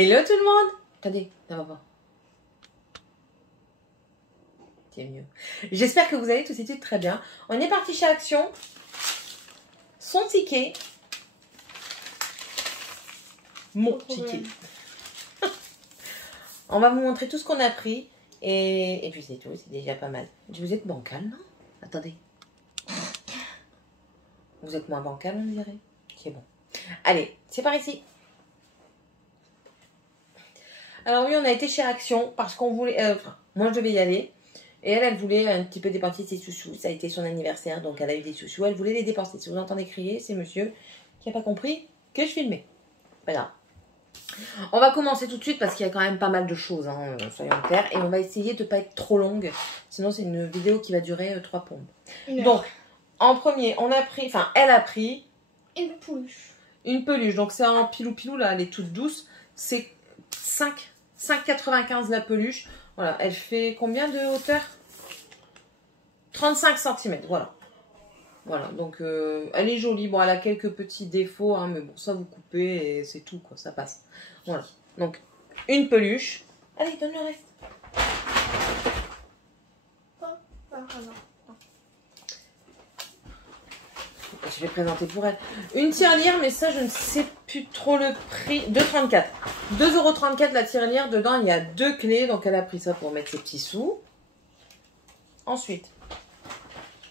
Hello tout le monde. Attendez, ça va pas. C'est mieux. J'espère que vous allez tous et toutes très bien. On est parti chez Action. Son ticket. Mon ticket. On va vous montrer tout ce qu'on a pris. Et puis c'est tout, c'est déjà pas mal. Vous êtes bancal, non? Attendez. Vous êtes moins bancal, on dirait. C'est bon. Allez, c'est par ici. Alors oui, on a été chez Action parce qu'on voulait... moi, je devais y aller. Et elle voulait un petit peu dépenser ses sous-sous. Ça a été son anniversaire, donc elle a eu des sous-sous. Elle voulait les dépenser. Si vous entendez crier, c'est monsieur qui n'a pas compris que je filmais. Voilà. On va commencer tout de suite parce qu'il y a quand même pas mal de choses, hein, soyons clairs. Et on va essayer de ne pas être trop longue. Sinon, c'est une vidéo qui va durer 3 plombes. Donc, en premier, on a pris... Enfin, elle a pris... Une peluche. Une peluche. Donc, c'est en pilou-pilou, là. Elle est toute douce. C'est 5,95 la peluche. Voilà. Elle fait combien de hauteur? 35 cm. Voilà. Voilà. Donc, elle est jolie. Bon, elle a quelques petits défauts, hein, mais bon, ça, vous coupez et c'est tout, quoi. Ça passe. Voilà. Donc, une peluche. Allez, donne le reste. Je vais présenter pour elle. Une tirelire, mais ça, je ne sais plus trop le prix. 2,34. 2,34 € la tirelire. Dedans, il y a 2 clés. Donc, elle a pris ça pour mettre ses petits sous. Ensuite.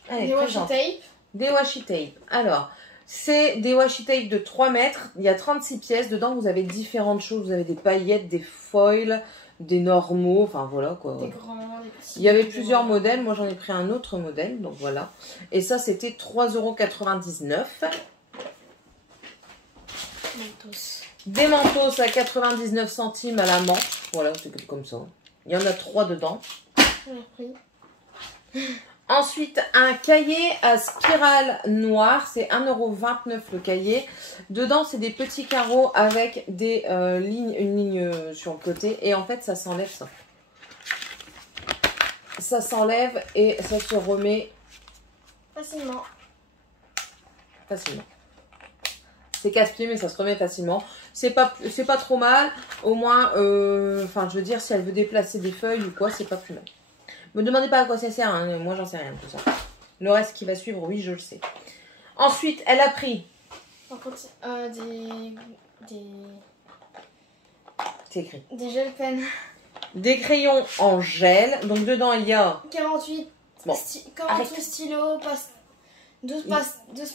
Allez, des washi tape. Des washi tape. Alors, c'est des washi tape de 3 mètres. Il y a 36 pièces. Dedans, vous avez différentes choses. Vous avez des paillettes, des foils, des normaux. Enfin, voilà quoi. Des grands, des petits. Il y avait plusieurs modèles. Moi, j'en ai pris un autre modèle. Donc, voilà. Et ça, c'était 3,99 €. Mentos. Des mentos à 99 centimes à la manche. Voilà, c'est comme ça. Il y en a 3 dedans. Ensuite, un cahier à spirale noire. C'est 1,29 € le cahier. Dedans, c'est des petits carreaux avec des lignes, une ligne sur le côté. Et en fait, ça s'enlève ça. Ça s'enlève et ça se remet facilement. Facilement. C'est casse-pied, mais ça se remet facilement. C'est pas trop mal. Au moins, enfin, je veux dire, si elle veut déplacer des feuilles ou quoi, c'est pas plus mal. Me demandez pas à quoi ça sert, hein. Moi j'en sais rien de tout ça. Le reste qui va suivre, oui, je le sais. Ensuite, elle a pris... Par contre, C'est écrit. Des gel pens. Des crayons en gel. Donc dedans, il y a... 48, bon. 48 stylos, 12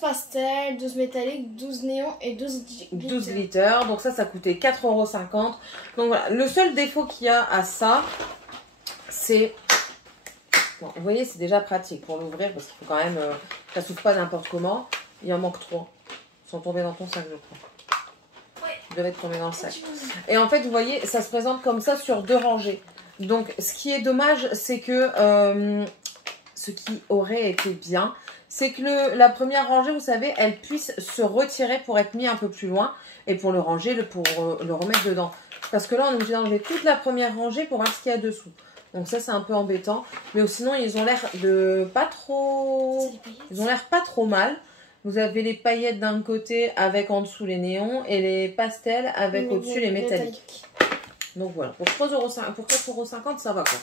pastels, 12 métalliques, 12 néons et 12 glitters. 12 glitters. Donc ça coûtait 4,50 €. Donc voilà, le seul défaut qu'il y a à ça, c'est... Bon, vous voyez, c'est déjà pratique pour l'ouvrir parce qu'il faut quand même... ça s'ouvre pas n'importe comment. Il en manque 3. Ils sont tombés dans ton sac, je crois. Ouais. Ils devaient être tombés dans le sac. Et en fait, vous voyez, ça se présente comme ça sur 2 rangées. Donc, ce qui est dommage, c'est que... ce qui aurait été bien, c'est que la première rangée, vous savez, elle puisse se retirer pour être mis un peu plus loin. Et pour le ranger, pour le remettre dedans. Parce que là, on est obligé d'enlever toute la première rangée pour voir ce qu'il y a dessous. Donc ça, c'est un peu embêtant. Mais sinon, ils ont l'air de pas trop... Ils ont l'air pas trop mal. Vous avez les paillettes d'un côté avec en dessous les néons. Et les pastels avec au-dessus les métalliques. Donc voilà. Pour 4,50 €, ça va quoi.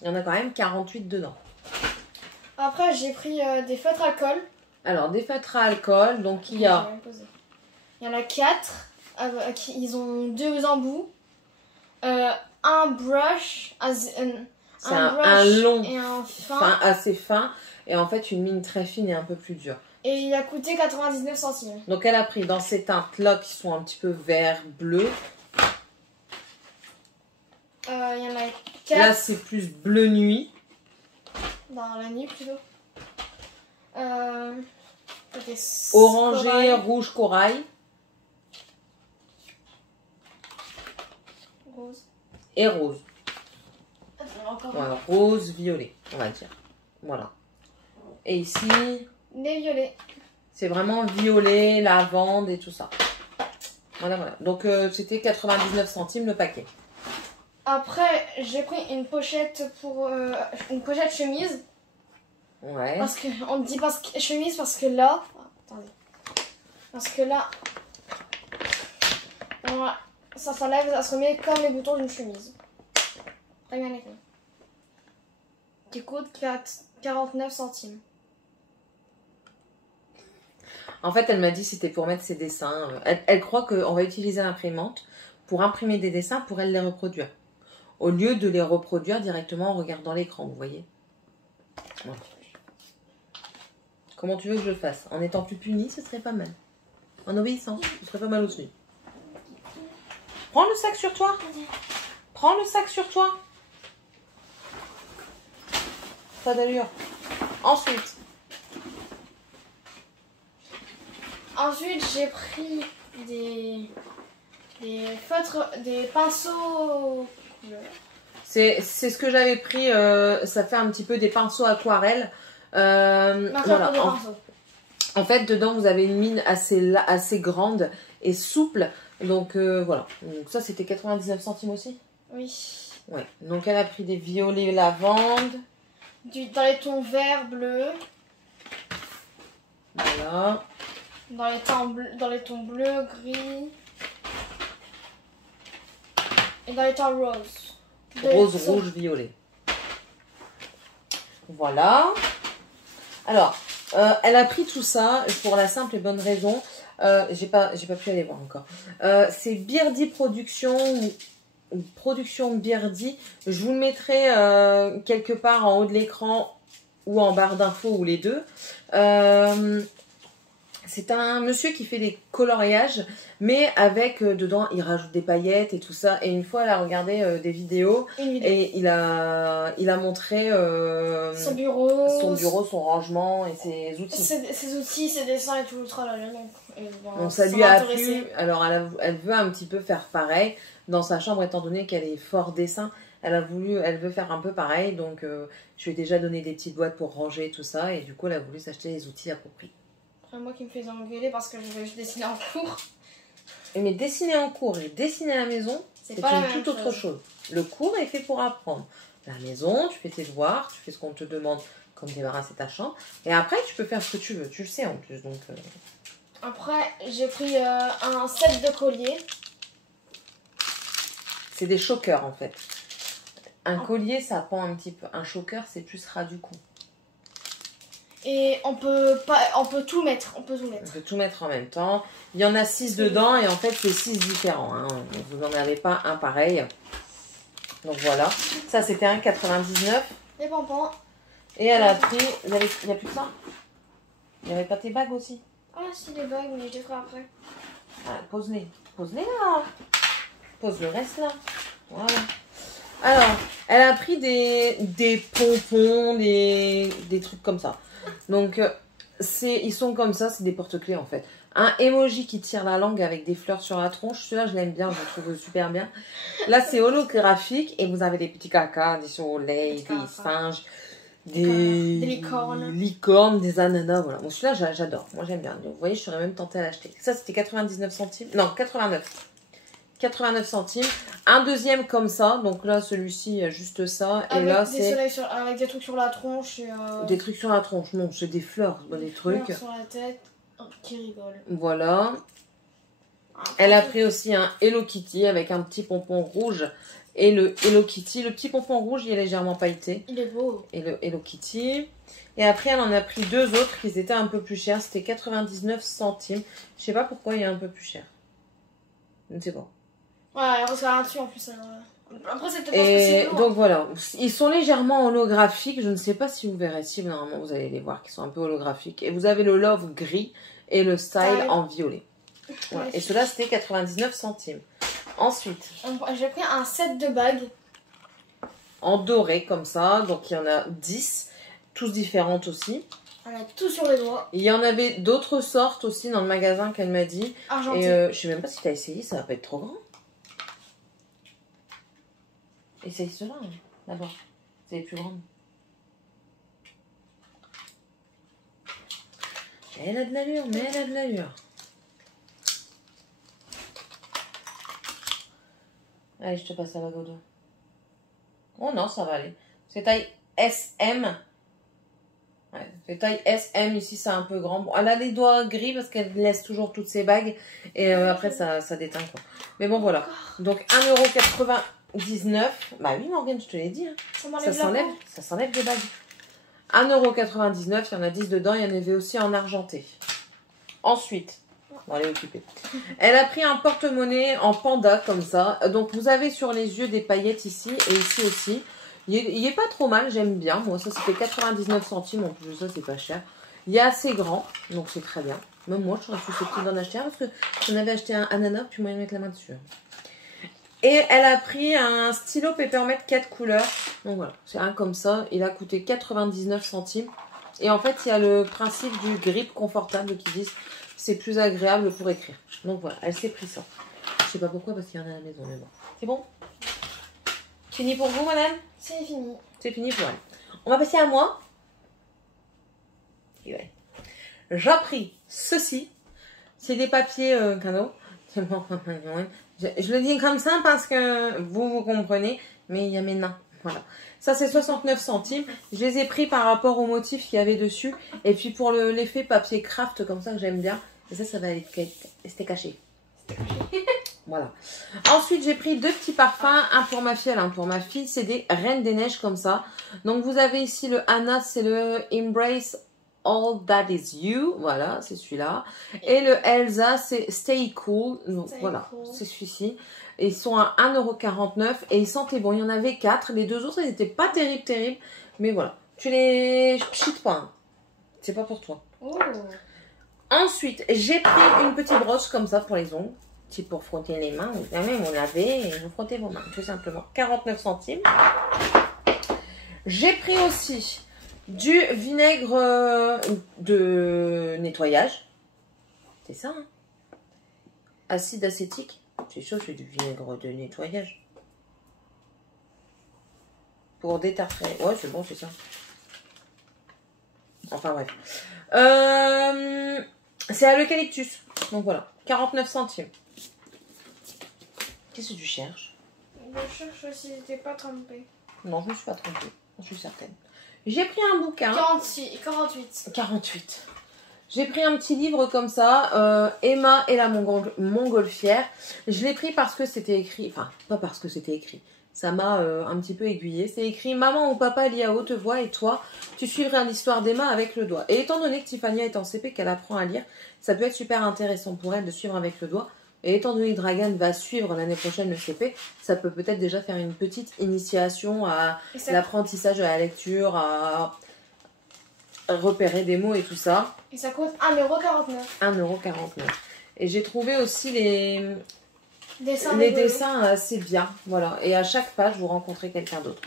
Il y en a quand même 48 dedans. Après, j'ai pris des feutres alcool. Alors, des feutres à alcool. Donc il y a... Il y en a 4. Ils ont 2 embouts. Un brush... C'est un long, et un fin. assez fin. Et en fait, une mine très fine et un peu plus dure. Et il a coûté 99 centimes. Donc, elle a pris dans ces teintes-là qui sont un petit peu vert, bleu. Il y en a 4. Là, c'est plus bleu nuit. Dans la nuit, plutôt. Orangé, corail. rouge, corail. Rose. Et rose. Encore Voilà, rose, violet, on va dire. Voilà. Et ici, des violets. c'est vraiment violet, lavande et tout ça. Voilà, voilà. Donc, c'était 99 centimes le paquet. Après, j'ai pris une pochette pour... une pochette chemise. Ouais. Parce que... On dit chemise parce que là... Attendez. Parce que là... Ça s'enlève, ça se remet comme les boutons d'une chemise. Très bien écrit. Qui coûte 49 centimes. En fait, elle m'a dit c'était pour mettre ses dessins. Elle croit qu'on va utiliser l'imprimante pour imprimer des dessins pour elle les reproduire. Au lieu de les reproduire directement en regardant l'écran, vous voyez. Voilà. Comment tu veux que je le fasse? En étant plus punie, ce serait pas mal. En obéissant, ce serait pas mal aussi. Prends le sac sur toi. Prends le sac sur toi. Pas d'allure. Ensuite, j'ai pris des feutres, des pinceaux couleurs. c'est ce que j'avais pris. Ça fait un petit peu des pinceaux aquarelles. Voilà. En fait, dedans, vous avez une mine assez grande et souple. Donc, voilà. Donc, ça, c'était 99 centimes aussi? Oui. Ouais. Donc, elle a pris des violets lavande. Dans les tons vert, bleu. Voilà. Dans les tons bleu, gris. Et dans les tons rose. Rose, rouge, violet. Voilà. Alors, elle a pris tout ça pour la simple et bonne raison. J'ai pas pu aller voir encore. C'est Birdie Production ou Production Birdie. Je vous le mettrai quelque part en haut de l'écran ou en barre d'infos ou les deux. C'est un monsieur qui fait des coloriages, mais avec dedans, il rajoute des paillettes et tout ça. Et une fois, elle a regardé des vidéos et il a montré son bureau, son rangement et ses outils. Ses outils, ses dessins et tout le tralala. Donc ça lui a plu. Alors elle veut un petit peu faire pareil dans sa chambre, étant donné qu'elle est fort dessin. Elle veut faire un peu pareil. Donc je lui ai déjà donné des petites boîtes pour ranger tout ça. Et du coup, elle a voulu s'acheter les outils appropriés. Moi qui me faisais engueuler parce que je dessinais en cours. Mais dessiner en cours et dessiner à la maison, c'est une toute autre chose. Le cours est fait pour apprendre. La maison, tu fais tes devoirs, tu fais ce qu'on te demande comme débarrasser ta chambre. Et après, tu peux faire ce que tu veux. Tu le sais en plus. Donc, Après, j'ai pris un set de colliers. C'est des choqueurs en fait. Un collier, ça pend un petit peu. Un choqueur, c'est plus ras du cou. Et on peut tout mettre. On peut tout mettre en même temps. Il y en a 6 dedans et en fait c'est 6 différents. Hein. Vous n'en avez pas un pareil. Donc voilà. Ça c'était 1,99. Les pompons. Et elle a pris... Il n'y a plus que ça? Il n'y avait pas tes bagues aussi? Ah si, les bagues, mais je les ferai après. Ah, pose-les. Pose-les là. Pose le reste là. Voilà. Alors, elle a pris des pompons, des trucs comme ça. Donc, ils sont comme ça, c'est des porte-clés en fait. Un emoji qui tire la langue avec des fleurs sur la tronche. Celui-là, je l'aime bien, je le trouve super bien. Là, c'est holographique et vous avez des petits cacas, des soleils, des singes, des licornes, des ananas. Voilà. Bon, celui-là, j'adore. Moi, j'aime bien. Vous voyez, je serais même tentée à l'acheter. Ça, c'était 99 centimes. Non, 89. 89 centimes. Un deuxième comme ça. Donc là, celui-ci, il y a juste ça. Avec et là, c'est... avec des trucs sur la tronche. Et Des trucs sur la tronche. Non, c'est des fleurs. Des trucs. Fleurs sur la tête. Oh, qui rigole. Voilà. Elle a pris aussi un Hello Kitty avec un petit pompon rouge. Et le Hello Kitty. Le petit pompon rouge, il est légèrement pailleté. Il est beau. Et le Hello Kitty. Et après, elle en a pris deux autres qui étaient un peu plus chers. C'était 99 centimes. Je sais pas pourquoi il est un peu plus cher. Je ne sais pas. Ouais, parce qu'il y a un dessus en plus. Après, c'est peut-être parce que c'est lourd. Donc voilà, ils sont légèrement holographiques. Je ne sais pas si vous verrez, si normalement vous allez les voir, qui sont un peu holographiques. Et vous avez le Love gris et le Style en violet. Voilà. Et cela c'était 99 centimes. Ensuite, j'ai pris un set de bagues. En doré comme ça. Donc il y en a 10, tous différentes aussi. On a tout sur les doigts. Il y en avait d'autres sortes aussi dans le magasin qu'elle m'a dit. Argentique. Et je sais même pas si tu as essayé, ça va pas être trop grand. Essaye cela, hein, d'abord. C'est les plus grandes. Elle a de l'allure, mais elle a de l'allure. Allez, je te passe la bague au dos. Oh non, ça va aller. C'est taille SM. Ouais, c'est taille SM. Ici, c'est un peu grand. Bon, elle a les doigts gris parce qu'elle laisse toujours toutes ses bagues. Et après, ça déteint, quoi. Mais bon, voilà. Donc 1,99 €. Bah oui, Morgane, je te l'ai dit. Hein. Ça s'enlève des bagues. 1,99 €, il y en a 10 dedans. Il y en avait aussi en argenté. Ensuite, bon, elle est occupée. Elle a pris un porte-monnaie en panda comme ça. Donc vous avez sur les yeux des paillettes ici et ici aussi. Il est pas trop mal, j'aime bien. Moi, ça c'était 99 centimes. En plus de ça, c'est pas cher. Il est assez grand, donc c'est très bien. Même moi, je serais susceptible d'en acheter un parce que j'en avais acheté un ananas, puis moyen de mettre la main dessus. Et elle a pris un stylo Peppermint 4 couleurs. Donc voilà, c'est un comme ça. Il a coûté 99 centimes. Et en fait, il y a le principe du grip confortable qui disent c'est plus agréable pour écrire. Donc voilà, elle s'est pris ça. Je sais pas pourquoi, parce qu'il y en a à la maison, mais bon. C'est bon? Fini pour vous, madame? C'est fini. C'est fini pour elle. On va passer à moi. Ouais. J'ai pris ceci. C'est des papiers cadeaux. Je le dis comme ça parce que vous comprenez, mais il y a mes nains. Voilà. Ça, c'est 69 centimes. Je les ai pris par rapport au motif qu'il y avait dessus. Et puis pour l'effet papier craft, comme ça que j'aime bien. Et ça va être c'était caché. Voilà. Ensuite, j'ai pris 2 petits parfums. Un pour ma fille, un pour ma fille. C'est des Reines des Neiges comme ça. Donc, vous avez ici le Anna, c'est le Embrace All That Is You. Voilà, c'est celui-là. Et le Elsa, c'est Stay Cool. Donc, voilà, c'est celui-ci. Et ils sont à 1,49 € et ils sentaient bon. Il y en avait 4. Les 2 autres, ils n'étaient pas terribles. Mais voilà. Tu les cheats pas. Hein. C'est pas pour toi. Oh. Ensuite, j'ai pris une petite brosse comme ça pour les ongles. C'est pour frotter les mains. Vous savez, vous lavez et vous frottez vos mains, tout simplement. 49 centimes. J'ai pris aussi du vinaigre de nettoyage. C'est ça, hein? Acide acétique. C'est chaud, c'est du vinaigre de nettoyage. Pour détartrer. Ouais, c'est bon, c'est ça. Enfin, bref. C'est à l'eucalyptus. Donc voilà, 49 centimes. Qu'est-ce que tu cherches? Je cherche si j'étais pas trompée. Non, je ne me suis pas trompée. Je suis certaine. J'ai pris un bouquin. 48. 48. J'ai pris un petit livre comme ça. Emma et la montgolfière. Je l'ai pris parce que c'était écrit. Enfin, pas parce que c'était écrit. Ça m'a un petit peu aiguillée. C'est écrit: maman ou papa lit à haute voix et toi, tu suivrais l'histoire d'Emma avec le doigt. Et étant donné que Tiffany est en CP, qu'elle apprend à lire, ça peut être super intéressant pour elle de suivre avec le doigt. Et étant donné que Dragan va suivre l'année prochaine le CP, ça peut peut-être déjà faire une petite initiation à l'apprentissage de la lecture, à repérer des mots et tout ça. Et ça coûte 1,49 €. 1,49 €. Et j'ai trouvé aussi les dessins assez bien. Voilà. Et à chaque page, vous rencontrez quelqu'un d'autre.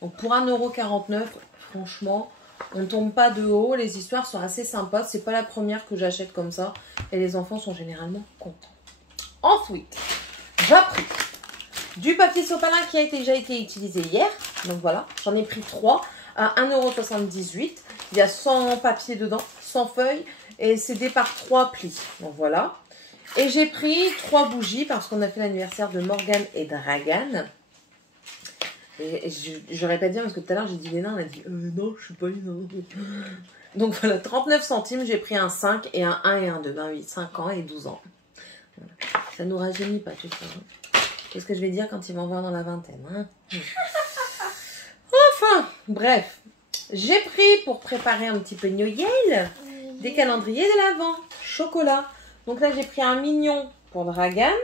Donc pour 1,49 €, franchement, on ne tombe pas de haut. Les histoires sont assez sympas. C'est pas la première que j'achète comme ça. Et les enfants sont généralement contents. Ensuite, j'ai pris du papier sopalin qui a déjà été utilisé hier. Donc voilà, j'en ai pris 3 à 1,78 €. Il y a 100 papiers dedans, 100 feuilles. Et c'est des par 3 plis. Donc voilà. Et j'ai pris 3 bougies parce qu'on a fait l'anniversaire de Morgane et Dragan. Et je répète bien parce que tout à l'heure j'ai dit les nains, on a dit non, je suis pas une. Donc voilà, 39 centimes, j'ai pris un 5 et un 1 et un 2. Ben oui, 5 ans et 12 ans. Voilà. Ça nous rajeunit pas tout ça. Hein. Qu'est-ce que je vais dire quand ils vont voir dans la vingtaine, hein? Enfin, bref. J'ai pris pour préparer un petit peu Noël des calendriers de l'Avent, chocolat. Donc là, j'ai pris un mignon pour Dragan.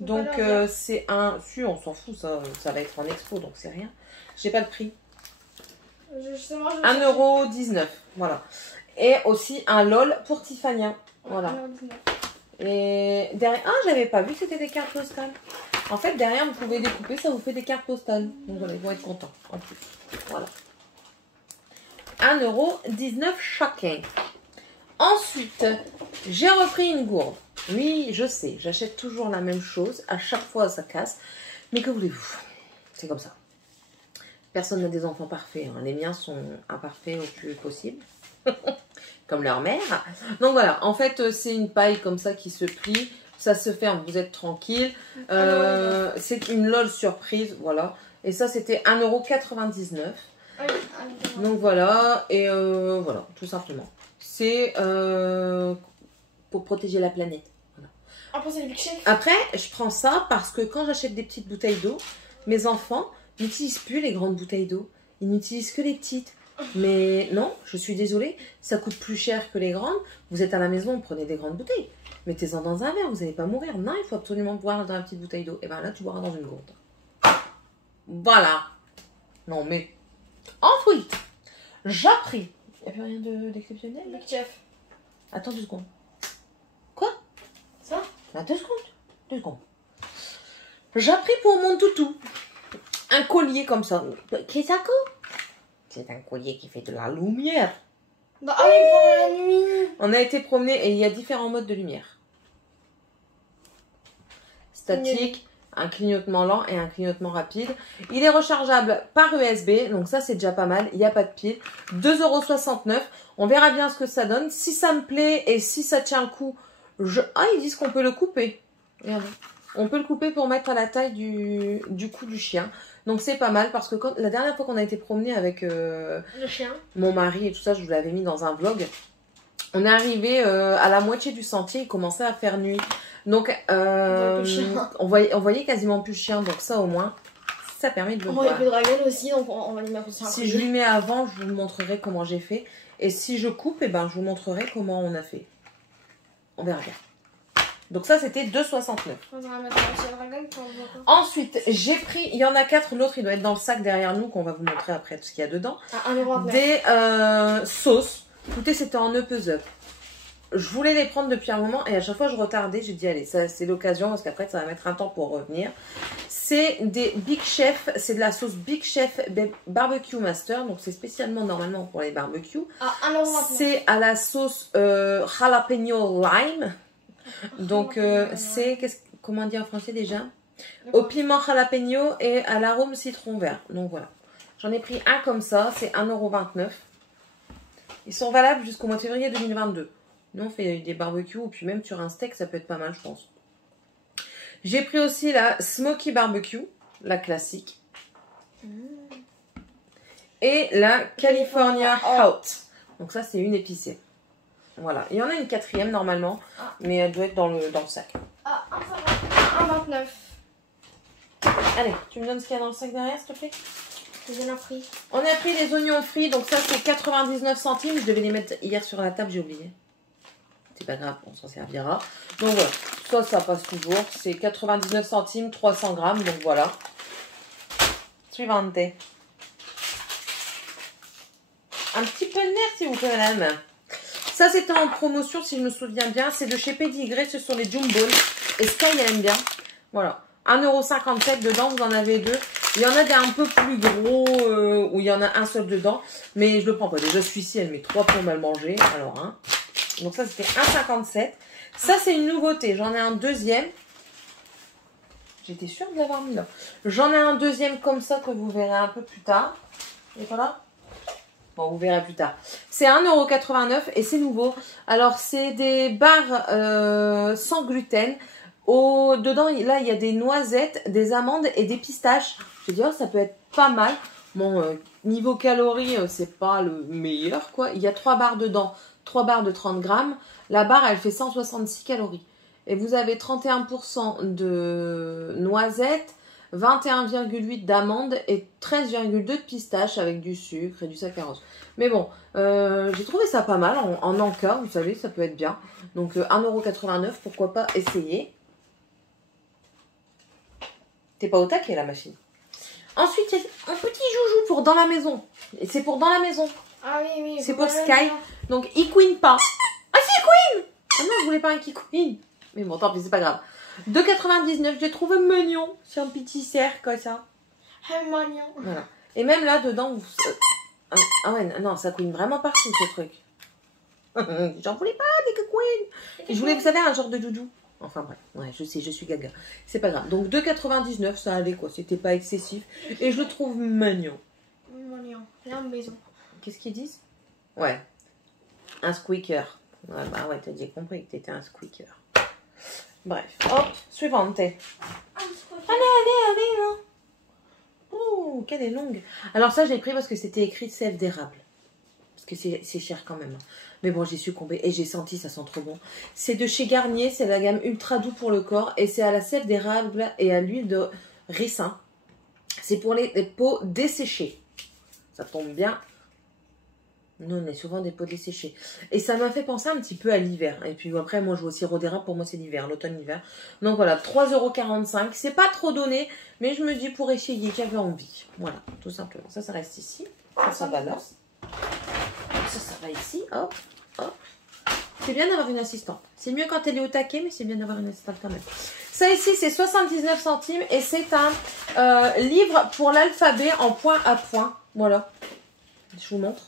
Donc c'est un... Si, on s'en fout, ça va être en expo, donc c'est rien. J'ai pas le prix. 1,19 €. Voilà. Et aussi un LOL pour Tiffania. Voilà. Et derrière... Ah, j'avais pas vu que c'était des cartes postales. En fait, derrière, vous pouvez découper, ça vous fait des cartes postales. Donc voilà, ils vont être contents en plus. Voilà. 1,19 € chacun. Ensuite, j'ai repris une gourde. Oui, je sais, j'achète toujours la même chose. À chaque fois, ça casse. Mais que voulez-vous? C'est comme ça. Personne n'a des enfants parfaits. Hein. Les miens sont imparfaits au plus possible. Comme leur mère. Donc voilà, en fait, c'est une paille comme ça qui se plie. Ça se ferme, vous êtes tranquille. C'est une LOL surprise, voilà. Et ça, c'était 1,99 €. Donc voilà, et voilà, tout simplement. C'est pour protéger la planète. Voilà. Après, c'est les Big Chef. Après, je prends ça parce que quand j'achète des petites bouteilles d'eau, mes enfants n'utilisent plus les grandes bouteilles d'eau. Ils n'utilisent que les petites. Mais non, je suis désolée, ça coûte plus cher que les grandes. Vous êtes à la maison, vous prenez des grandes bouteilles. Mettez-en dans un verre, vous n'allez pas mourir. Non, il faut absolument boire dans la petite bouteille d'eau. Et bien là, tu boiras dans une gourde. Voilà. Non, mais ensuite, j'ai pris. Il n'y a plus rien d'exceptionnel là? Big Chef. Attends 2 secondes. Quoi? Ça? Bah, 2 secondes. 2 secondes. J'ai pris pour mon toutou un collier comme ça. Qu'est-ce que c'est? C'est un collier qui fait de la lumière. Bah, ah oui, pendant la nuit. On a été promener et il y a différents modes de lumière. Statique, un clignotement lent et un clignotement rapide. Il est rechargeable par USB, donc ça c'est déjà pas mal. Il n'y a pas de pile. 2,69 €. On verra bien ce que ça donne. Si ça me plaît et si ça tient le coup, ah, ils disent qu'on peut le couper. Regardez. On peut le couper pour mettre à la taille du cou du chien. Donc c'est pas mal parce que la dernière fois qu'on a été promener avec le chien, mon mari et tout ça, je vous l'avais mis dans un vlog. On est arrivé à la moitié du sentier, il commençait à faire nuit. Donc on voyait quasiment plus le chien, donc ça au moins, ça permet de le voir. Il y a plus de dragon aussi, donc on va lui mettre aussi un Si je lui mets avant, je vous montrerai comment j'ai fait. Et si je coupe, eh ben, je vous montrerai comment on a fait. On verra bien. Donc ça, c'était 2,69 €. Ensuite, j'ai pris, il y en a 4, l'autre il doit être dans le sac derrière nous, qu'on va vous montrer après tout ce qu'il y a dedans. À 1,29 €. Des sauces. Écoutez, c'était en up. Je voulais les prendre depuis un moment et à chaque fois je retardais. J'ai dit allez, c'est l'occasion parce qu'après ça va mettre un temps pour revenir. C'est des Big Chef, c'est de la sauce Big Chef Barbecue Master. Donc c'est spécialement normalement pour les barbecues. À 1,29 €. C'est à la sauce jalapeno lime. Donc c'est, comment dire en français déjà? Au piment jalapeno et à l'arôme citron vert. Donc voilà. J'en ai pris un comme ça, c'est 1,29 €. Ils sont valables jusqu'au mois de février 2022. Nous, on fait des barbecues, ou puis même sur un steak, ça peut être pas mal, je pense. J'ai pris aussi la Smoky Barbecue, la classique. Et la California Hot. Donc ça, c'est une épicée. Voilà. Il y en a une 4e normalement, mais elle doit être dans le sac. Ah, 1,29 €. Allez, tu me donnes ce qu'il y a dans le sac derrière, s'il te plaît? On a pris les oignons frits, donc ça c'est 99 centimes. Je devais les mettre hier sur la table, j'ai oublié. C'est pas grave, on s'en servira. Donc voilà, ça passe toujours. C'est 99 centimes, 300 grammes, donc voilà. Suivante. Un petit peu de nerf, s'il vous plaît, madame. Ça c'était en promotion, si je me souviens bien. C'est de chez Pedigree, ce sont les Jumbo. Et Sky, elle aime bien. Voilà. 1,57 €, dedans, vous en avez 2. Il y en a des un peu plus gros où il y en a un seul dedans. Mais je le prends pas. Déjà, celui-ci, elle met 3 plombes à le manger. Alors, hein. Donc ça, c'était 1,57 €. Ça, c'est une nouveauté. J'en ai un deuxième. J'étais sûre de l'avoir mis là. J'en ai un deuxième comme ça que vous verrez un peu plus tard. Il est pas là? Bon, vous verrez plus tard. C'est 1,89 € et c'est nouveau. Alors, c'est des barres sans gluten. Dedans, là, il y a des noisettes, des amandes et des pistaches. Je veux dire, ça peut être pas mal. Bon, niveau calories, c'est pas le meilleur, quoi. Il y a 3 barres dedans, 3 barres de 30 grammes. La barre, elle fait 166 calories. Et vous avez 31% de noisettes, 21,8 d'amandes et 13,2 de pistaches avec du sucre et du saccharose. Mais bon, j'ai trouvé ça pas mal. En encas, vous savez, ça peut être bien. Donc 1,89 €, pourquoi pas essayer. T'es pas au taquet, la machine. Ensuite, il y a un petit joujou pour dans la maison. Et c'est pour dans la maison. Ah oui, oui. C'est pour Sky. Donc, il queen pas. Ah si, il queen! Ah non, je voulais pas un qui queen. Mais bon, tant pis, c'est pas grave. 2,99 €, j'ai trouvé mignon. C'est un petit cerf comme ça. Mignon. Voilà. Et même là, dedans, vous... ah ouais, non, ça queen vraiment partout, ce truc. J'en voulais pas, des queen. Je voulais, vous savez, un genre de doudou. Enfin bref, ouais, je sais, je suis gaga. C'est pas grave. Donc 2,99 €, ça allait quoi. C'était pas excessif. Et je le trouve mignon. Mignon. Là, maison. Qu'est-ce qu'ils disent? Ouais. Un squeaker. Ouais, bah ouais, t'as déjà compris que t'étais un squeaker. Bref. Hop, suivante. Allez, là. Ouh, qu'elle est longue. Alors ça, je l'ai pris parce que c'était écrit sève d'érable. Parce que c'est cher quand même. Mais bon, j'ai succombé et j'ai senti, ça sent trop bon. C'est de chez Garnier, c'est la gamme ultra doux pour le corps. Et c'est à la sève d'érable et à l'huile de ricin. C'est pour les peaux desséchées. Ça tombe bien. Nous, on a souvent des peaux desséchées. Et ça m'a fait penser un petit peu à l'hiver. Et puis après, moi, je vois aussi Rodera. Pour moi, c'est l'hiver, l'automne-hiver. Donc voilà, 3,45 €. C'est pas trop donné, mais je me dis pour essayer, j'avais envie. Voilà, tout simplement. Ça reste ici. Ça va là. Ça va ici. Hop, hop. C'est bien d'avoir une assistante. C'est mieux quand elle est au taquet, mais c'est bien d'avoir une assistante quand même. Ça ici, c'est 79 centimes et c'est un livre pour l'alphabet en point à point. Voilà. Je vous montre.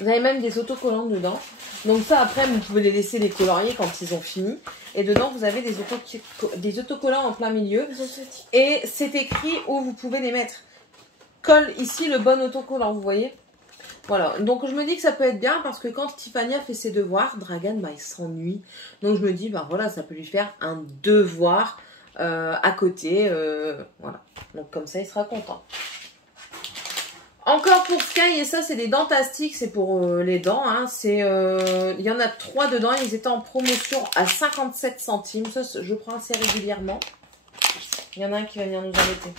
Vous avez même des autocollants dedans. Donc ça, après, vous pouvez les laisser les colorier quand ils ont fini. Et dedans, vous avez des autocollants en plein milieu. Et c'est écrit où vous pouvez les mettre. Colle ici le bon autocollant, vous voyez. Voilà, donc je me dis que ça peut être bien parce que quand Tiffany a fait ses devoirs, Dragan, bah, il s'ennuie. Donc je me dis, bah voilà, ça peut lui faire un devoir à côté. Voilà, donc comme ça, il sera content. Encore pour Sky, et ça, c'est des dentastiques, c'est pour les dents. Hein. Il y en a 3 dedans, ils étaient en promotion à 57 centimes. Ça, je prends assez régulièrement. Il y en a un qui va venir nous embêter.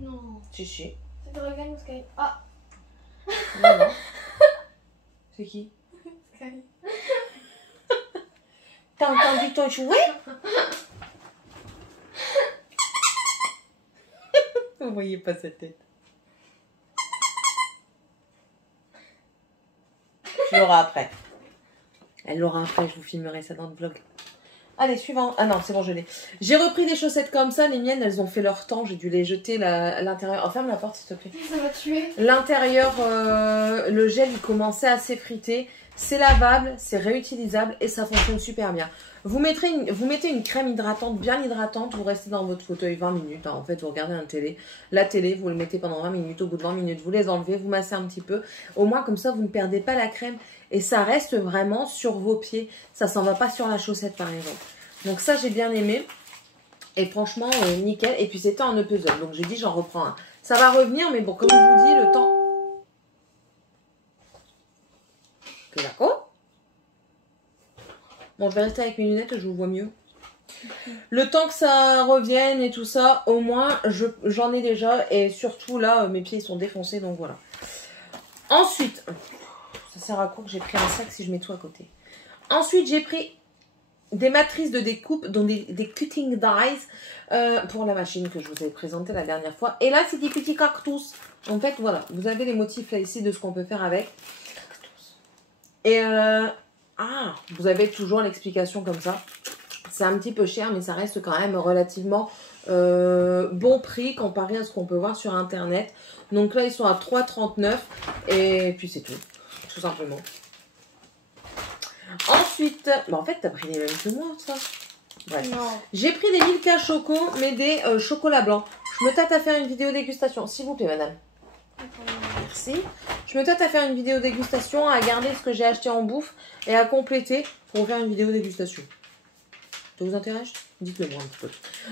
Non. Si. C'est Dragan ou Sky? Ah. Non. C'est qui? Sky. T'as entendu ton jouet? Vous voyez pas sa tête. Tu l'auras après. Elle l'aura après, je vous filmerai ça dans le vlog. Allez, suivant. Ah non, c'est bon, je l'ai. J'ai repris des chaussettes comme ça. Les miennes, elles ont fait leur temps. J'ai dû les jeter à l'intérieur. Oh, ferme la porte, s'il te plaît. Ça va tuer. L'intérieur, le gel, il commençait à s'effriter. C'est lavable, c'est réutilisable et ça fonctionne super bien. Vous mettez une crème hydratante, bien hydratante. Vous restez dans votre fauteuil 20 minutes. Hein. En fait, vous regardez la télé, vous le mettez pendant 20 minutes. Au bout de 20 minutes, vous les enlevez, vous massez un petit peu. Au moins, comme ça, vous ne perdez pas la crème. Et ça reste vraiment sur vos pieds. Ça s'en va pas sur la chaussette, par exemple. Donc ça, j'ai bien aimé. Et franchement, nickel. Et puis, c'était en e-puzzle. Donc, j'ai dit, j'en reprends un. Ça va revenir, mais bon, comme je vous dis, le temps... Que d'accord. Bon, je vais rester avec mes lunettes, je vous vois mieux. Le temps que ça revienne et tout ça, au moins, j'en ai déjà. Et surtout, là, mes pieds sont défoncés, donc voilà. Ensuite, ça sert à quoi que j'ai pris un sac si je mets tout à côté? Ensuite, j'ai pris des matrices de découpe, donc des cutting dies pour la machine que je vous avais présentée la dernière fois. Et là, c'est des petits cactus. En fait, voilà, vous avez les motifs là ici de ce qu'on peut faire avec. Et vous avez toujours l'explication comme ça. C'est un petit peu cher, mais ça reste quand même relativement bon prix comparé à ce qu'on peut voir sur Internet. Donc là, ils sont à 3,39 et puis c'est tout simplement. Ensuite, bah en fait, t'as pris les mêmes que moi, ça. Ouais. J'ai pris des Milka Choco, mais des chocolats blancs. Je me tâte à faire une vidéo dégustation, s'il vous plaît, madame. Merci. Je me tâte à faire une vidéo dégustation, à garder ce que j'ai acheté en bouffe et à compléter pour faire une vidéo dégustation. Ça vous intéresse? Dites-le moi un petit peu.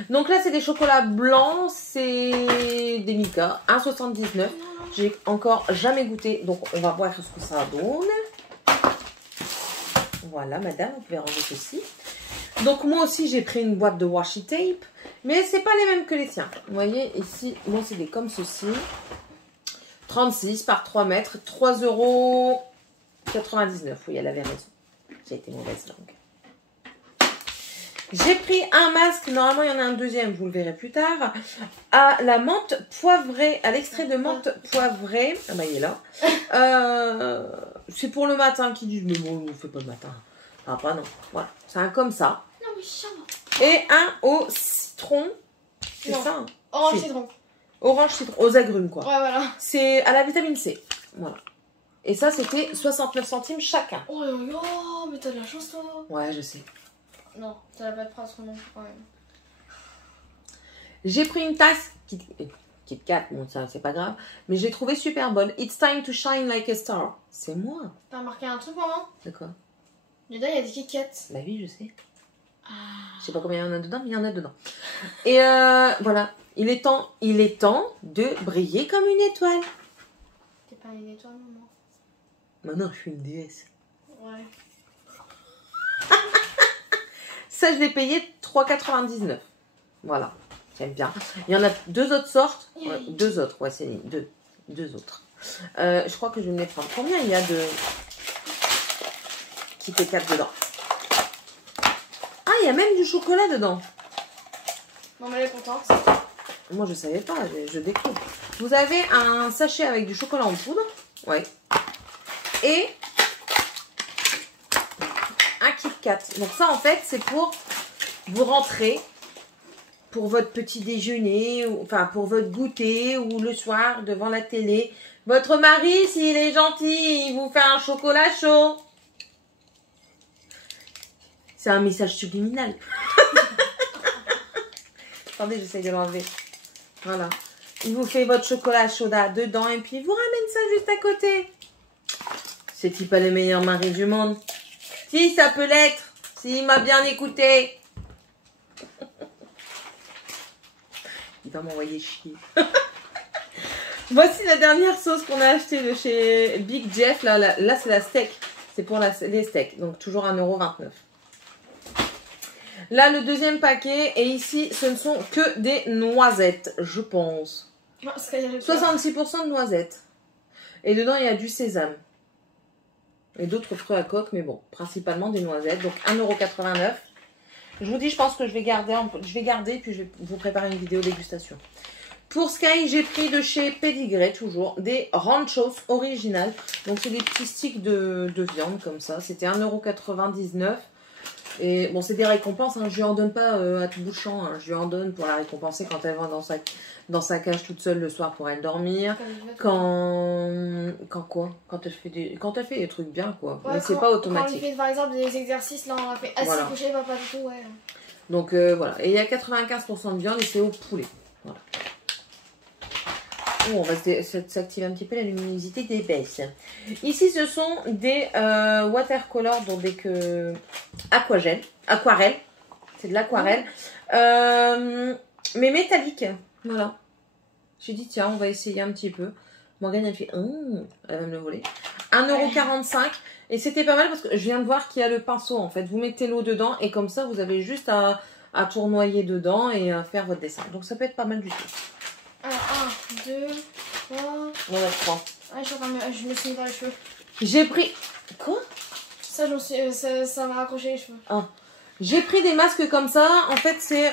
Donc là, c'est des chocolats blancs, c'est des Milka, 1,79. J'ai encore jamais goûté, donc on va voir ce que ça donne. Voilà, madame, vous pouvez ranger ceci. Donc moi aussi, j'ai pris une boîte de washi tape, mais c'est pas les mêmes que les tiens. Vous voyez, ici, moi, c'est des comme ceci. 36 par 3 mètres, 3,99 €. Oui, elle avait raison. J'ai été mauvaise langue. J'ai pris un masque, normalement il y en a un deuxième, vous le verrez plus tard, à la menthe poivrée, à l'extrait de menthe poivrée. Ah bah il est là. C'est pour le matin qui disent, mais bon, on ne fait pas le matin. Ah pas non, voilà, c'est un comme ça. Non mais ça. Et un au citron, c'est ça hein? Orange citron. Orange citron, aux agrumes quoi. Ouais voilà. C'est à la vitamine C, voilà. Et ça c'était 69 centimes chacun. Oh là là, mais t'as de la chance toi. Ouais je sais. Non, ça va pas être prince non plus quand même. J'ai pris une tasse Kit Kat, bon ça c'est pas grave, mais j'ai trouvé super bonne. It's time to shine like a star. C'est moi. T'as remarqué un truc maman? C'est quoi? Dedans il y a des Kit Kat. Bah oui je sais. Ah. Je sais pas combien il y en a dedans, mais il y en a dedans. Et voilà, il est temps de briller comme une étoile. T'es pas une étoile maman. Maintenant, je suis une déesse. Ouais. Ça, je l'ai payé 3,99. Voilà, j'aime bien. Il y en a deux autres sortes. Ouais, deux autres, ouais, c'est deux autres. Je crois que je vais me les prendre. Combien il y a de Kit Kat dedans? Ah, il y a même du chocolat dedans. Maman, elle est contente. Moi, je savais pas, je découvre. Vous avez un sachet avec du chocolat en poudre. Ouais. Et un Kit Kat. Donc ça, en fait, c'est pour vous rentrer pour votre petit déjeuner, ou, enfin pour votre goûter ou le soir devant la télé. Votre mari, s'il est gentil, il vous fait un chocolat chaud. C'est un message subliminal. Attendez, j'essaye de l'enlever. Voilà. Il vous fait votre chocolat chaud dedans et puis il vous ramène ça juste à côté. C'est-il pas le meilleur mari du monde? Si, ça peut l'être. S'il m'a bien écouté. Il va m'envoyer chier. Voici la dernière sauce qu'on a achetée de chez Big Jeff. Là c'est la steak. C'est pour les steaks. Donc toujours 1,29 €. Là, le deuxième paquet. Et ici, ce ne sont que des noisettes, je pense. 66% de noisettes. Et dedans, il y a du sésame. Et d'autres fruits à coque. Mais bon, principalement des noisettes. Donc 1,89 €. Je vous dis, je pense que je vais garder puis je vais vous préparer une vidéo dégustation. Pour Sky, j'ai pris de chez Pedigree, toujours, des ranchos originales. Donc, c'est des petits sticks de viande comme ça. C'était 1,99 €. Et bon, c'est des récompenses. Hein. Je lui en donne pas à tout bout de champ. Hein. Je lui en donne pour la récompenser quand elle va dans sa cage toute seule le soir pour elle dormir. Quand elle fait des trucs bien, quoi. Ouais, mais c'est pas automatique. Quand on fait par exemple des exercices, là on a fait assis, voilà. Couché, pas du tout, ouais. Donc voilà. Et il y a 95% de viande et c'est au poulet. Voilà. Oh, on va s'activer un petit peu la luminosité des baisses. Ici, ce sont des watercolors, donc des aquarelles. C'est de l'aquarelle. Mais métallique. Voilà. J'ai dit, tiens, on va essayer un petit peu. Morgane, elle fait, elle va me le voler. 1,45 €. Et c'était pas mal parce que je viens de voir qu'il y a le pinceau, en fait. Vous mettez l'eau dedans et comme ça, vous avez juste à tournoyer dedans et à faire votre dessin. Donc, ça peut être pas mal du tout. Alors, 1, 2, 3. On en a 3. Ah, je me suis mis dans les cheveux. J'ai pris... Quoi? Ça, ça m'a raccroché les cheveux. Ah. J'ai pris des masques comme ça. En fait, c'est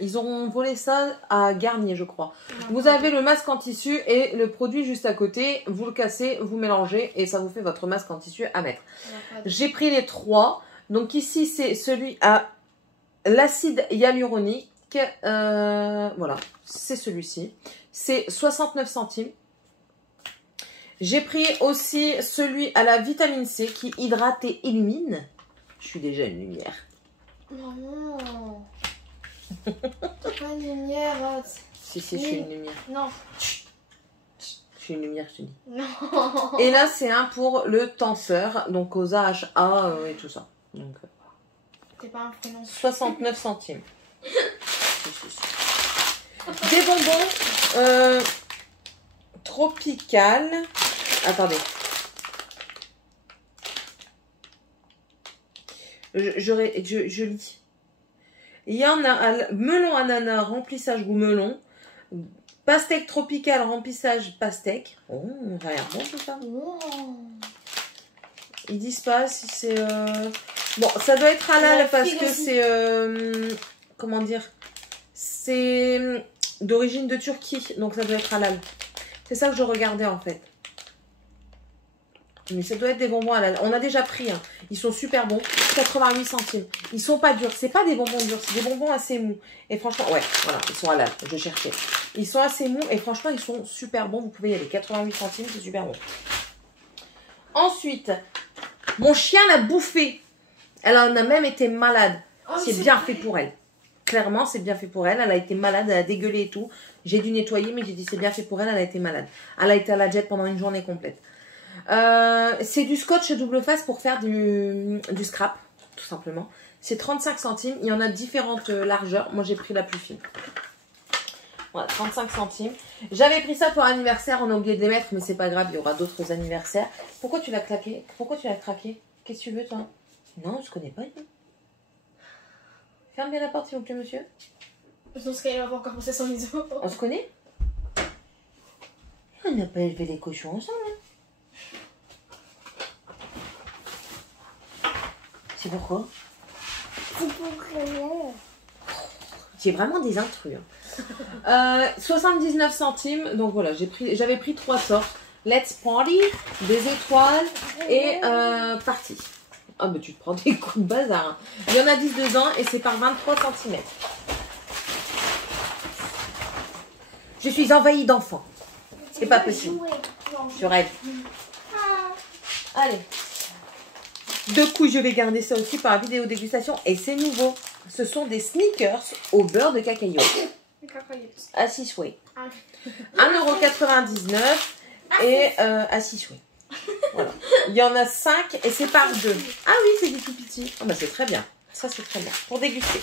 ils ont volé ça à Garnier, je crois. Vous avez le masque en tissu et le produit juste à côté. Vous le cassez, vous mélangez et ça vous fait votre masque en tissu à mettre. J'ai pris les 3. Donc ici, c'est celui à l'acide hyaluronique. Voilà, c'est celui-ci. C'est 69 centimes. J'ai pris aussi celui à la vitamine C qui hydrate et illumine. Je suis déjà une lumière. Non. T'es pas une lumière. Si, je suis une lumière. Non. Je suis une lumière, je te dis. Non. Et là, c'est un pour le tenseur, donc aux AHA et tout ça. Donc, t'es pas un prénom. 69 centimes. Des bonbons tropical. Attendez. Je lis. Il y en a melon ananas, remplissage goût melon. Pastèque tropical, remplissage pastèque. Oh, ça a l'air bon tout ça. Oh. Ils disent pas si c'est... Bon, ça doit être halal parce que c'est... comment dire? C'est d'origine de Turquie, donc ça doit être halal. C'est ça que je regardais en fait. Mais ça doit être des bonbons halal. On a déjà pris, hein. Ils sont super bons. 88 centimes. Ils sont pas durs. C'est pas des bonbons durs, c'est des bonbons assez mous. Et franchement, ouais, voilà, ils sont halal. Je cherchais. Ils sont assez mous et franchement, ils sont super bons. Vous pouvez y aller. 88 centimes, c'est super bon. Ensuite, mon chien l'a bouffé. Elle en a même été malade. Oh, c'est bien fait pour elle. Clairement, c'est bien fait pour elle. Elle a été malade, elle a dégueulé et tout. J'ai dû nettoyer, mais j'ai dit c'est bien fait pour elle. Elle a été malade. Elle a été à la jet pendant une journée complète. C'est du scotch double face pour faire du scrap, tout simplement. C'est 35 centimes. Il y en a différentes largeurs. Moi, j'ai pris la plus fine. Voilà, 35 centimes. J'avais pris ça pour anniversaire, on a oublié de les mettre, mais c'est pas grave, il y aura d'autres anniversaires. Pourquoi tu l'as claqué? Pourquoi tu l'as craqué? Qu'est-ce que tu veux, toi? Non, je connais pas. Ferme bien la porte, s'il vous plaît, monsieur. Je pense qu'elle va pas encore passer son ISO. On se connaît? On n'a pas élevé les cochons ensemble. Hein. C'est pourquoi? C'est pour rien. J'ai vraiment des intrus. Hein. 79 centimes. Donc voilà, j'avais pris 3 sortes. Let's Party, des étoiles et Party. Ah mais tu te prends des coups de bazar. Hein. Il y en a 10 dedans et c'est par 23 cm. Je suis envahie d'enfants. C'est pas possible. Je rêve. Allez. De coup, je vais garder ça aussi par vidéo dégustation. Et c'est nouveau. Ce sont des sneakers au beurre de cacao. À 6 way. 1,99 € et à 6 way. Voilà. Il y en a 5 et c'est par 2. Ah oui, c'est des tout petits. Oh, bah, c'est très bien. Ça, c'est très bien. Pour déguster.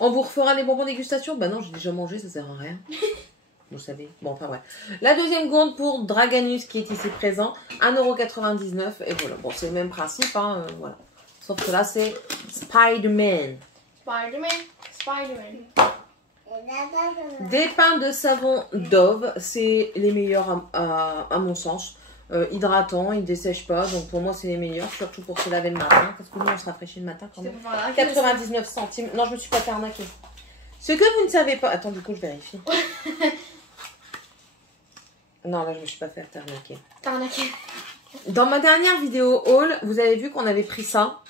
On vous refera les bonbons dégustation? Bah non, j'ai déjà mangé, ça sert à rien. Vous savez. Bon, enfin, ouais. La deuxième gourde pour Draganus qui est ici présent. 1,99 € et voilà. Bon, c'est le même principe, hein, voilà. Sauf que là, c'est Spider-Man. Spider-Man. Des pains de savon Dove, c'est les meilleurs à mon sens. Hydratants, ils ne dessèchent pas, donc pour moi c'est les meilleurs, surtout pour se laver le matin, parce que nous on se rafraîchit le matin quand même. 99 centimes. Non, je me suis pas fait arnaquer. Ce que vous ne savez pas... Attends, du coup je vérifie. Non, là je me suis pas fait arnaquer. Arnaqué. Dans ma dernière vidéo haul, vous avez vu qu'on avait pris ça.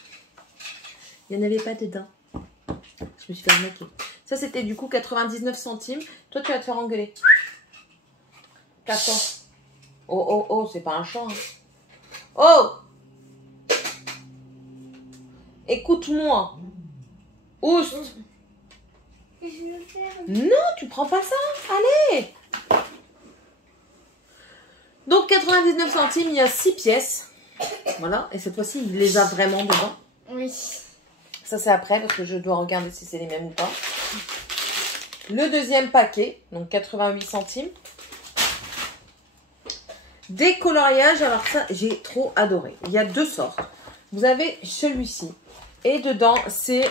Il n'y en avait pas dedans. Je me suis fait arnaquer. Ça, c'était du coup 99 centimes. Toi, tu vas te faire engueuler. 400. Oh, oh, oh, c'est pas un chant. Hein. Oh! Écoute-moi. Oust. Non, tu prends pas ça. Allez. Donc, 99 centimes, il y a 6 pièces. Voilà. Et cette fois-ci, il les a vraiment dedans. Oui. Ça, c'est après, parce que je dois regarder si c'est les mêmes ou pas. Le deuxième paquet, donc 88 centimes. Des coloriages, alors ça, j'ai trop adoré. Il y a 2 sortes. Vous avez celui-ci. Et dedans, c'est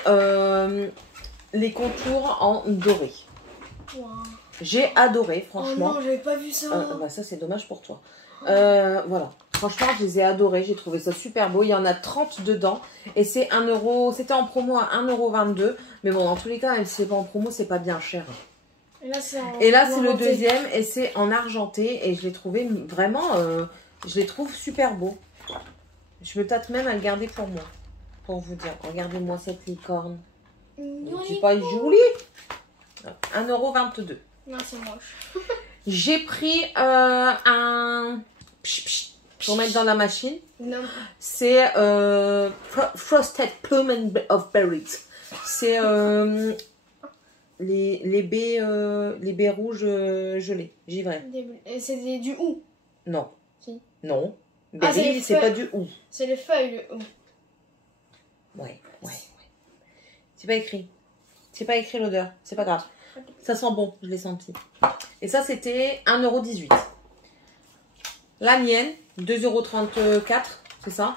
les contours en doré. Wow. J'ai adoré, franchement. Oh non, j'avais pas vu ça. Bah ça, c'est dommage pour toi. Voilà. Franchement, je les ai adorés. J'ai trouvé ça super beau. Il y en a 30 dedans. Et c'est 1 €. C'était en promo à 1,22 €. Mais bon, dans tous les cas, même si c'est pas en promo, c'est pas bien cher. Et là, c'est le deuxième. Et c'est en argenté. Et je l'ai trouvé vraiment... je les trouve super beaux. Je me tâte même à le garder pour moi. Pour vous dire. Regardez-moi cette licorne. C'est pas joli. 1,22 €. Non, c'est moche. J'ai pris un... pour mettre dans la machine. C'est Frosted Plume of Berries. C'est les baies rouges gelées, givrées. C'est du hou. Non. Si. Non. Berries, c'est pas du hou. C'est les feuilles, le hou. Ouais. C'est pas écrit. C'est pas écrit l'odeur. C'est pas grave. Ça sent bon, je l'ai senti. Et ça, c'était 1,18 €. La mienne, 2,34 €, c'est ça?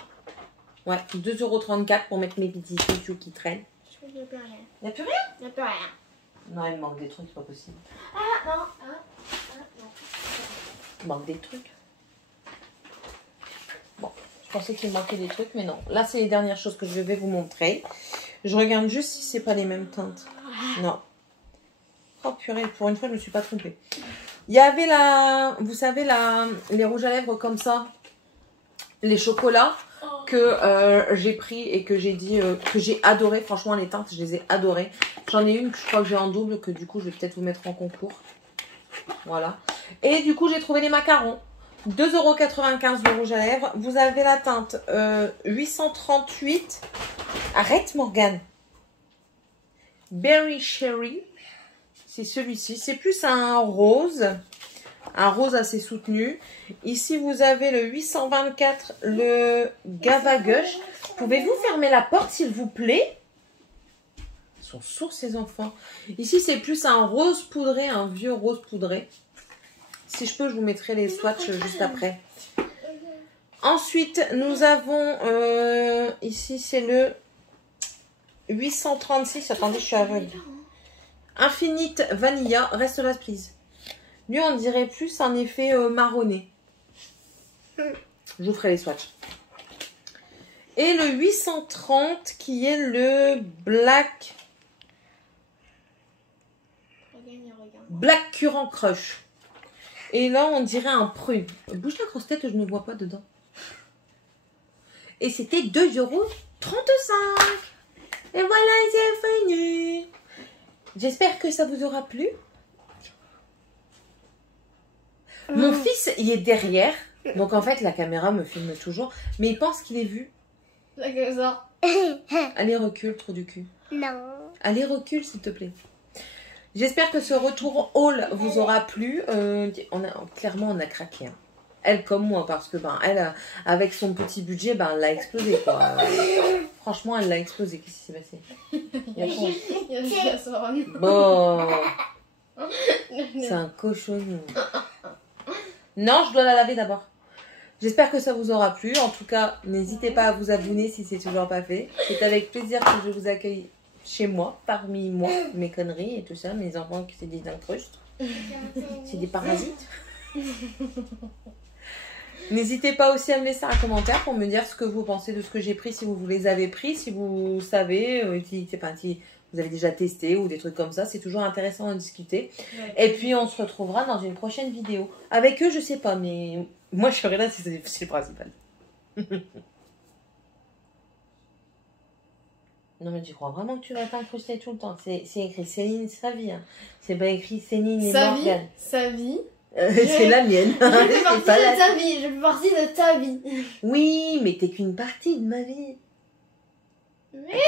Ouais, 2,34 € pour mettre mes petits chouchous qui traînent. Il n'y a plus rien. Il n'y a plus rien? Il n'y a plus rien. Non, il me manque des trucs, c'est pas possible. Ah, non. Non. Il manque des trucs. Bon, je pensais qu'il me manquait des trucs, mais non. Là, c'est les dernières choses que je vais vous montrer. Je regarde juste si c'est pas les mêmes teintes. Non. Oh purée, pour une fois, je ne me suis pas trompée. Il y avait vous savez, les rouges à lèvres comme ça, les chocolats que j'ai pris et que j'ai dit, que j'ai adoré. Franchement, les teintes, je les ai adorées. J'en ai une que je crois que j'ai en double, que du coup, je vais peut-être vous mettre en concours. Voilà. Et du coup, j'ai trouvé les macarons. 2,95 € le rouge à lèvres. Vous avez la teinte 838. Arrête, Morgane. Berry Cherry. C'est celui-ci. C'est plus un rose assez soutenu. Ici, vous avez le 824, le Gava Gush. Pouvez-vous fermer la porte, s'il vous plaît? sont sourds ces enfants. Ici, c'est plus un rose poudré, un vieux rose poudré. Si je peux, je vous mettrai les swatchs juste après. Ensuite, nous avons ici, c'est le 836. Attendez, je suis aveugle. Infinite Vanilla, Rest Last Please. Lui, on dirait plus un effet marronné. Je vous ferai les swatchs. Et le 830 qui est le Black Currant Crush. Et là, on dirait un prune. Bouge la grosse tête, je ne vois pas dedans. Et c'était 2,35 €. Et voilà, c'est fini. J'espère que ça vous aura plu. Mon fils, il est derrière. Donc en fait, la caméra me filme toujours. Mais il pense qu'il est vu. C'est comme ça. Allez, recule, trou du cul. Non. Allez, recule, s'il te plaît. J'espère que ce retour haul vous aura plu. Clairement, on a craqué. Hein. Elle comme moi, parce que elle, avec son petit budget, elle l'a explosé. Quoi. Franchement, elle l'a explosé. Qu'est-ce qui s'est passé? Bon. C'est un cochonneau. Non, je dois la laver d'abord. J'espère que ça vous aura plu. En tout cas, n'hésitez pas à vous abonner si c'est toujours pas fait. C'est avec plaisir que je vous accueille chez moi, parmi moi, mes conneries et tout ça, mes enfants qui c'est des incrustes. C'est des parasites. N'hésitez pas aussi à me laisser un commentaire pour me dire ce que vous pensez de ce que j'ai pris, si vous les avez pris, si vous savez, si vous avez déjà testé ou des trucs comme ça. C'est toujours intéressant de discuter. Ouais. Et puis, on se retrouvera dans une prochaine vidéo. Avec eux, je sais pas, mais moi, je serai là, c'est le principal. Non, mais tu crois vraiment que tu vas t'incruster tout le temps? C'est écrit Céline Savie. Hein. C'est pas écrit Céline et Morgane. Sa vie. C'est la mienne. Je fais partie de ta vie. Je fais partie de ta vie. Oui, mais t'es qu'une partie de ma vie. Mais...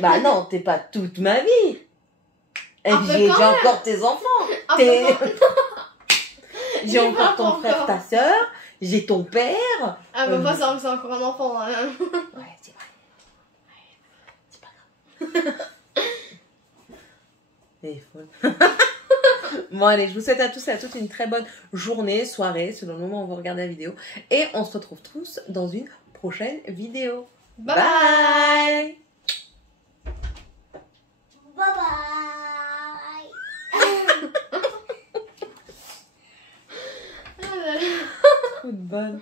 Bah non, t'es pas toute ma vie. J'ai encore tes enfants. J'ai encore ton frère, ta soeur. J'ai ton père. Ah bah pas ça, c'est encore un enfant. Hein. Ouais, c'est vrai. C'est pas grave. Elle est folle. Bon allez, je vous souhaite à tous et à toutes une très bonne journée, soirée, selon le moment où vous regardez la vidéo. Et on se retrouve tous dans une prochaine vidéo. Bye bye. Bye bye. Football.